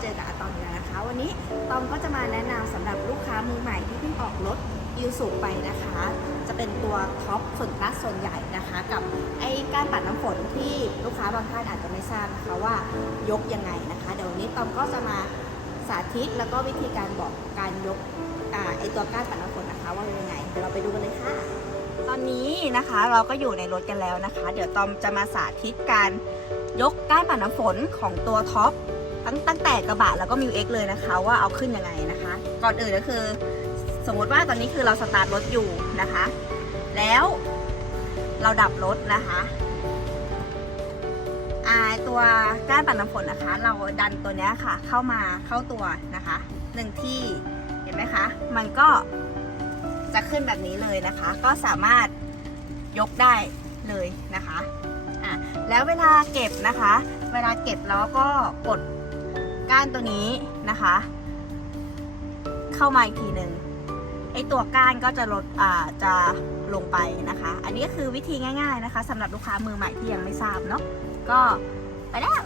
เจอกับอาตอมแล้วนะคะ วันนี้ตอมก็จะมาแนะนำสำหรับลูกค้ามือใหม่ที่เพิ่งออกรถยูสุไปนะคะ จะเป็นตัวท็อปส่วนคลาสส่วนใหญ่นะคะ กับไอ้การปัดน้ำฝนที่ลูกค้าบางท่านอาจจะไม่ทราบนะคะว่ายกยังไงนะคะ เดี๋ยววันนี้ตอมก็จะมาสาธิตแล้วก็วิธีการบอกการยกอไอตัวก้านปัดน้ำฝนนะคะว่าเป็นยังไงเดี๋ยวเราไปดูกันเลยค่ะ ตอนนี้นะคะเราก็อยู่ในรถกันแล้วนะคะ เดี๋ยวตอมจะมาสาธิตการยกก้านปัดน้ำฝนของตัวท็อป ตั้งตั้งแต่กระบะแล้วก็มิวเอ็กเลยนะคะ ว่าเอาขึ้นยังไงนะคะ ก่อนอื่นก็คือ สมมติว่าตอนนี้คือเราสตาร์ทรถอยู่นะคะ แล้วเราดับรถนะคะอ่าตัวก้านปัดน้ำฝนนะคะ เราดันตัวนี้ค่ะ เข้ามาเข้าตัวนะคะหนึ่งที่เห็นไหมคะ มันก็จะขึ้นแบบนี้เลยนะคะ ก็สามารถยกได้เลยนะคะอะแล้วเวลาเก็บนะคะ เวลาเก็บแล้วก็กด ก้านตัวนี้นะคะ เข้ามาอีกทีหนึ่งไอตัวก้านก็จะลดอ่าจะลงไปนะคะ อันนี้ก็คือวิธีง่าย ๆนะคะสำหรับลูกค้ามือใหม่ที่ยังไม่ทราบเนาะก็ไปแล้ว